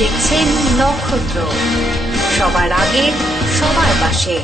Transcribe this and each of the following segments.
দেখছেন নক্ষত্র, সবার আগে সবার পাশে।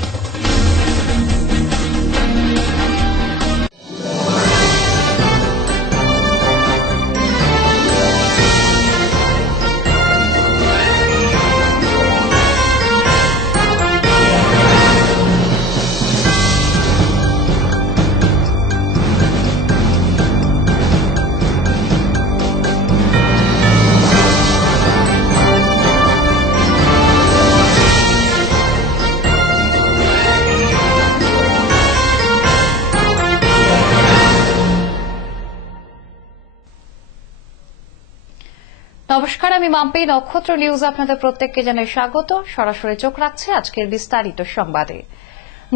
নমস্কার, আমি মাম্পি। নক্ষত্র নিউজ আপনাদের প্রত্যেককে জানাই স্বাগত। সরাসরি চোখ রাখছে আজকের বিস্তারিত সংবাদে।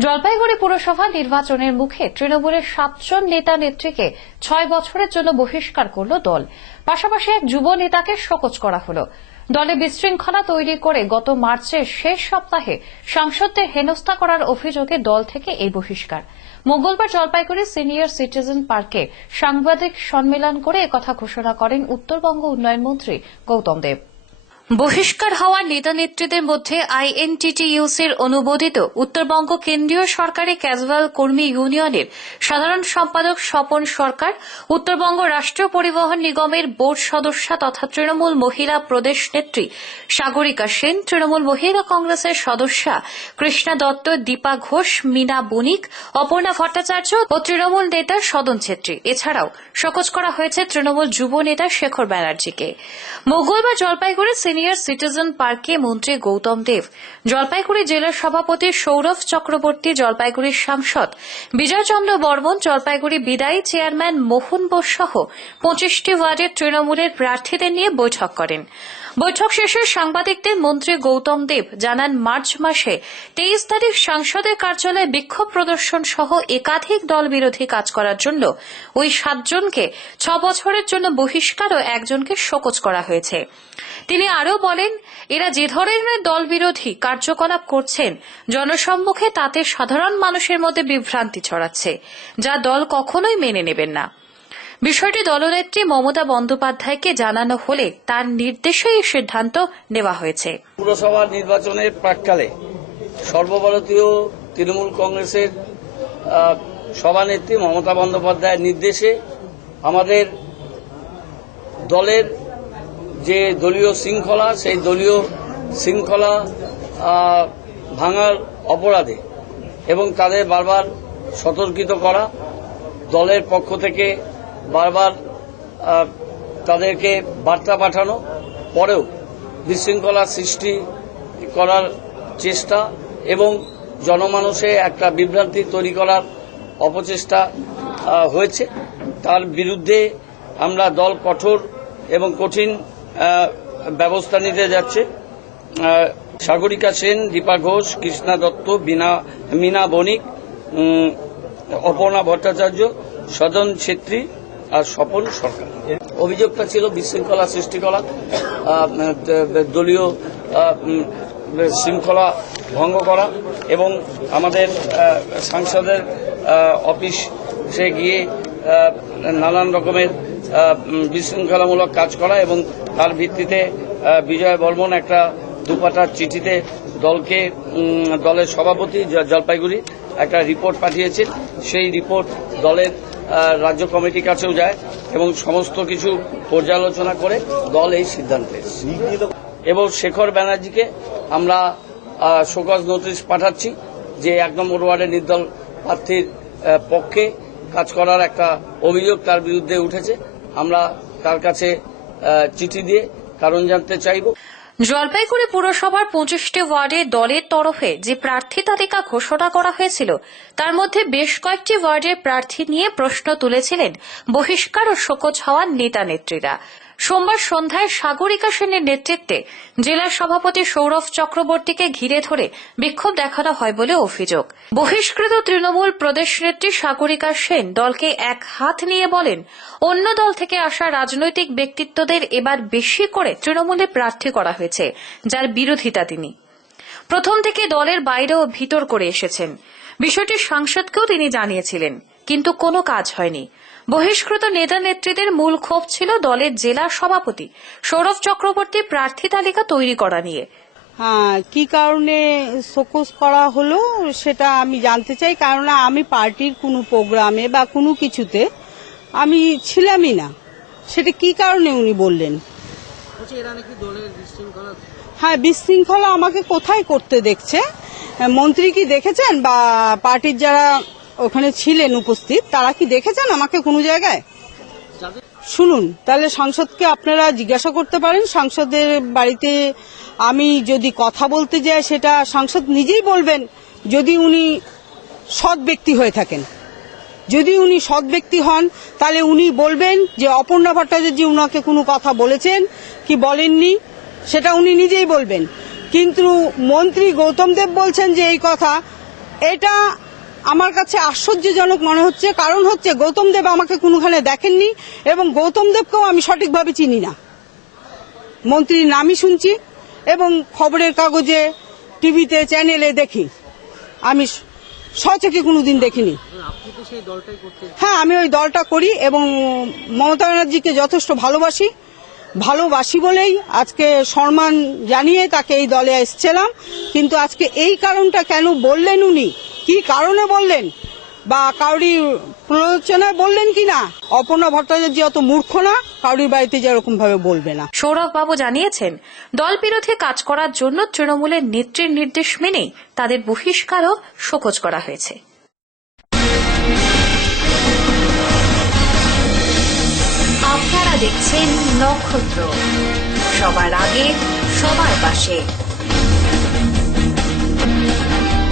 জলপাইগুড়ি পুরসভা নির্বাচনের মুখে তৃণমূলের 7 জন নেতা নেত্রীকে 6 বছরের জন্য বহিষ্কার করল দল। পাশাপাশি এক যুব নেতাকে শোকজ করা হল। দলে বিশৃঙ্খলা তৈরি করে গত মার্চের শেষ সপ্তাহে সাংসদদের হেনস্থা করার অভিযোগে দল থেকে এই বহিষ্কার। মঙ্গলবার জলপাইগুড়ি সিনিয়র সিটিজেন পার্কে সাংবাদিক সম্মেলন করে একথা ঘোষণা করেন উত্তরবঙ্গ উন্নয়ন মন্ত্রী গৌতম দেব। বহিষ্কার হওয়া নেতা নেত্রীদের মধ্যে আইএনটিটিইউসির অনুমোদিত উত্তরবঙ্গ কেন্দ্রীয় সরকারি ক্যাজুয়াল কর্মী ইউনিয়নের সাধারণ সম্পাদক স্বপন সরকার, উত্তরবঙ্গ রাষ্ট্রীয় পরিবহন নিগমের বোর্ড সদস্যা তথা তৃণমূল মহিলা প্রদেশ নেত্রী সাগরিকা সেন, তৃণমূল মহিলা কংগ্রেসের সদস্যা কৃষ্ণা দত্ত, দীপা ঘোষ, মীনা বণিক, অপর্ণা ভট্টাচার্য ও তৃণমূল নেতা সদন ছেত্রী। এছাড়াও শোকজ করা হয়েছে তৃণমূল যুব নেতা শেখর ব্যানার্জিকে। মঙ্গলবার জলপাইগুড়ি সিনিয়র সিটিজেন পার্কে মন্ত্রী গৌতম দেব, জলপাইগুড়ি জেলার সভাপতি সৌরভ চক্রবর্তী, জলপাইগুড়ির সাংসদ বিজয়চন্দ্র বর্মন, জলপাইগুড়ি বিদায়ী চেয়ারম্যান মোহন বোস সহ 25টি ওয়ার্ডের তৃণমূলের প্রার্থীদের নিয়ে বৈঠক করেন। বৈঠক শেষে সাংবাদিকদের মন্ত্রী গৌতম দেব জানান, মার্চ মাসে 23 তারিখ সাংসদের কার্যালয়ে বিক্ষোভ প্রদর্শন সহ একাধিক দল বিরোধী কাজ করার জন্য ওই 7 জনকে 6 বছরের জন্য বহিষ্কার ও একজনকে শোকজ করা হয়েছে। তিনি আরও বলেন, এরা যে ধরনের দল বিরোধী কার্যকলাপ করছেন জনসম্মুখে, তাতে সাধারণ মানুষের মধ্যে বিভ্রান্তি ছড়াচ্ছে, যা দল কখনোই মেনে নেবেন না। বিষয়টি দলনেত্রী মমতা বন্দ্যোপাধ্যায়কে জানানো হলে তার নির্দেশে এই সিদ্ধান্ত নেওয়া হয়েছে। পুরসভা নির্বাচনের প্রাক্কালে সর্বভারতীয় তৃণমূল কংগ্রেসের সভানেত্রী মমতা বন্দ্যোপাধ্যায়ের নির্দেশে আমাদের দলের যে দলীয় শৃঙ্খলা, সেই দলীয় শৃঙ্খলা ভাঙার অপরাধে এবং তাদের বারবার সতর্কিত করা, দলের পক্ষ থেকে বারবার তাদেরকে বার্তা পাঠানো, পরেও বিশৃঙ্খলা সৃষ্টি করার চেষ্টা এবং জনমানসে একটা বিভ্রান্তি তৈরি করার অপচেষ্টা হয়েছে। তার বিরুদ্ধে আমরা দল কঠোর এবং কঠিন ব্যবস্থা নিতে যাচ্ছে। সাগরিকা সেন, দীপা ঘোষ, কৃষ্ণা দত্ত, মীনা বণিক, অপর্ণা ভট্টাচার্য, সদন ছেত্রী আর স্বপন সরকার। অভিযোগটা ছিল বিশৃঙ্খলা সৃষ্টি করা, দলীয় শৃঙ্খলা ভঙ্গ করা এবং আমাদের সাংসদের অফিসে গিয়ে নানান রকমের বিশৃঙ্খলামূলক কাজ করা এবং তার ভিত্তিতে বিজয় বর্মন একটা দুপাটার চিঠিতে দলের সভাপতি জলপাইগুড়ি একটা রিপোর্ট পাঠিয়েছেন। সেই রিপোর্ট দলের রাজ্য কমিটির কাছেও যায় এবং সমস্ত কিছু পর্যালোচনা করে দল এই সিদ্ধান্তে এবং শেখর ব্যানার্জিকে আমরা শোকজ নোটিশ পাঠাচ্ছি যে 1 নম্বর ওয়ার্ডের নির্দল প্রার্থীর পক্ষে কাজ করার একটা অভিযোগ তার বিরুদ্ধে উঠেছে। আমরা তার কাছে চিঠি দিয়ে কারণ জানতে চাইব। জলপাইগুড়ি পুরসভার 25টি ওয়ার্ডে দলের তরফে যে প্রার্থী তালিকা ঘোষণা করা হয়েছিল, তার মধ্যে বেশ কয়েকটি ওয়ার্ডের প্রার্থী নিয়ে প্রশ্ন তুলেছিলেন বহিষ্কার ও শোকজ হওয়ার নেতা নেত্রীরা। সোমবার সন্ধ্যায় সাগরিকা সেনের নেতৃত্বে জেলা সভাপতি সৌরভ চক্রবর্তীকে ঘিরে ধরে বিক্ষোভ দেখানো হয় বলে অভিযোগ। বহিষ্কৃত তৃণমূল প্রদেশ নেত্রী সাগরিকা সেন দলকে এক হাত নিয়ে বলেন, অন্য দল থেকে আসা রাজনৈতিক ব্যক্তিত্বদের এবার বেশি করে তৃণমূলে প্রার্থী করা হয়েছে, যার বিরোধিতা তিনি প্রথম থেকে দলের বাইরে ও ভিতর করে এসেছেন। বিষয়টি সাংসদকেও তিনি জানিয়েছিলেন, কিন্তু কোনো কাজ হয়নি। বহিষ্কৃত নেতা নেত্রীদের মূল ক্ষোভ ছিল দলের জেলা সভাপতি সৌরভ চক্রবর্তী প্রার্থী তালিকা তৈরি করা নিয়ে। হ্যাঁ, কি কারণে শোকজ করা হলো সেটা আমি জানতে চাই, কারণ আমি পার্টির কোনো প্রোগ্রামে বা কোনো কিছুতে আমি ছিলামই না। সেটা কি কারণে উনি বললেন? হ্যাঁ, বিশৃঙ্খলা আমাকে কোথায় করতে দেখছে? মন্ত্রী কি দেখেছেন বা পার্টির যারা ওখানে ছিলেন উপস্থিত তারা কি দেখেছেন আমাকে কোনো জায়গায়? শুনুন, তাহলে সাংসদকে আপনারা জিজ্ঞাসা করতে পারেন। সাংসদের বাড়িতে আমি যদি কথা বলতে যাই সেটা সাংসদ নিজেই বলবেন, যদি উনি সৎ ব্যক্তি হয়ে থাকেন। যদি উনি সৎ ব্যক্তি হন তাহলে উনি বলবেন যে অপর্ণা ভট্টাচার্য উনাকে কোনো কথা বলেছেন কি বলেননি, সেটা উনি নিজেই বলবেন। কিন্তু মন্ত্রী গৌতম দেব বলছেন যে এই কথা, এটা আমার কাছে আশ্চর্যজনক মনে হচ্ছে। কারণ হচ্ছে গৌতম দেব আমাকে কোনোখানে দেখেননি এবং গৌতম দেবকেও আমি সঠিকভাবে চিনি না। মন্ত্রীর নামই শুনছি এবং খবরের কাগজে, টিভিতে, চ্যানেলে দেখি, আমি স্বচক্ষে কোনোদিন দেখিনি। হ্যাঁ, আমি ওই দলটা করি এবং মমতা ব্যানার্জিকে যথেষ্ট ভালোবাসি বলেই আজকে সম্মান জানিয়ে তাকে এই দলে এসেছিলাম। কিন্তু আজকে এই কারণটা কেন বললেন, উনি কি কারণে বললেন বা কাউরি প্ররোচনায় বললেন কিনা, অপর্ণা ভট্টাচার্য অত মূর্খ না, কাউরির বাড়িতে যেরকম ভাবে বলবে না। সৌরভ বাবু জানিয়েছেন, দল বিরোধী কাজ করার জন্য তৃণমূলের নেত্রীর নির্দেশ মেনেই তাদের বহিষ্কার ও শোকজ করা হয়েছে। আপনারা দেখছেন নক্ষত্র, সবার আগে সবার পাশে।